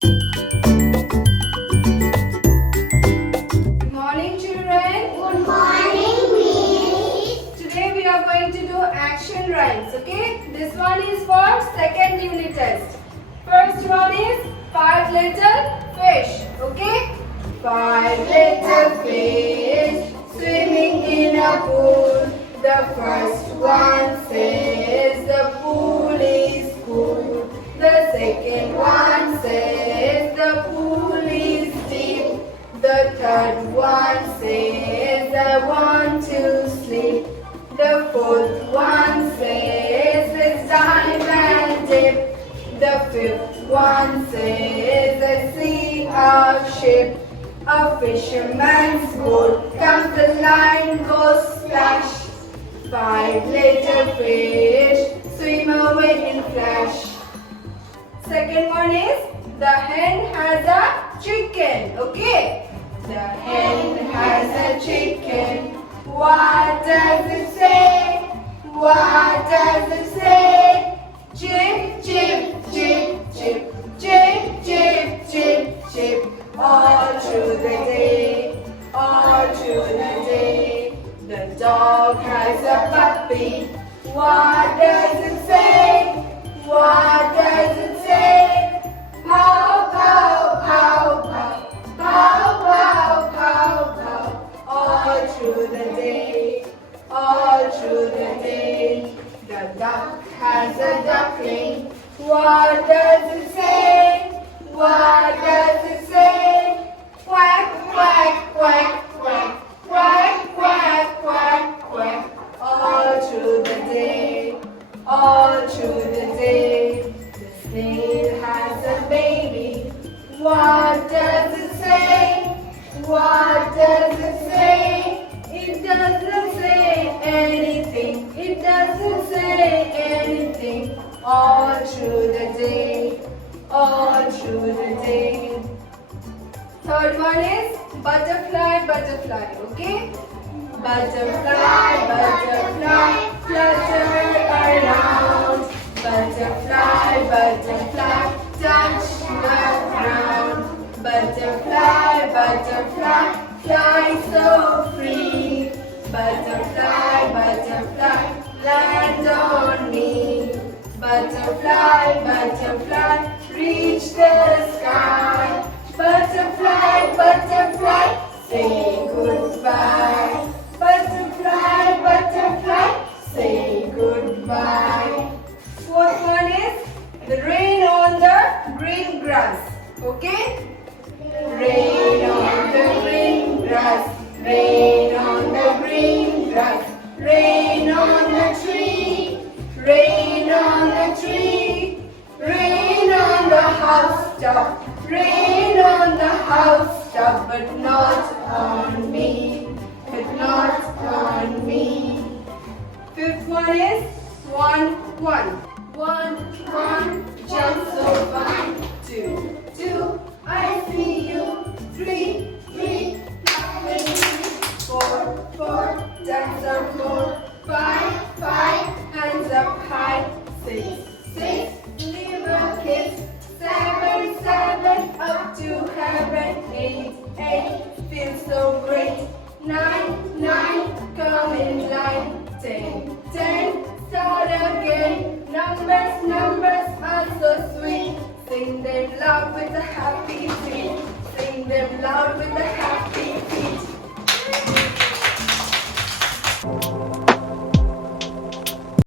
Good morning, children. Good morning, Miss. Today we are going to do action rhymes. Okay? This one is for second unit test. First one is five little fish. Okay? Five little fish swimming in a pool. The first one says the pool is cool. The second one says the pool is deep. The third one says I want to sleep. The fourth one says let's dive and dip. The fifth one says I see a ship. A fisherman's boat comes, the line goes splash. Five little fish swim away in flash. Second one is the hen has a chicken. Okay? The hen has a chicken. What does it say? What does it say? Chip, chip, chip, chip, chip, chip, chip, chip. All through the day, all through the day. The dog has a puppy. What does it say? What does it say? Pow, pow, pow, pow. Pow, pow, pow, pow. All through the day, all through the day. The duck has a duckling. What does it say? What does it say? Quack, quack, quack, quack. Quack, quack, quack, quack. All through the day, all through the day. The snail has a baby. What does it say? What does it say? It doesn't say anything. It doesn't say anything. All through the day, all through the day. Third one is butterfly, butterfly. Okay? Butterfly, butterfly, flutter around. Butterfly, butterfly, touch the ground. Butterfly, butterfly, fly so free. Butterfly, butterfly, land on me. Butterfly, butterfly, reach the sky. Butterfly, butterfly, say goodbye. Butterfly, butterfly, say goodbye. Fourth one is the rain on the green grass. Okay? Rain on the green grass. Rain on the green grass. Rain on the tree. Rain on the tree. Rain on the housetop. Rain on the housetop, but not on me. But not on me. Fifth one is 1, 1. 1, 1, jump so fine. 2, 2, I see you. 3, 3, I see you. 4, 4, dance on floor. 5, 5, hands up high. 6, 6, leave a kiss. 7, 7, up to heaven. 8, 8, feels so great. 9, 9, come in line. 10, 10, start again. Numbers, numbers are so sweet. Sing them loud with a happy beat. Sing them loud with a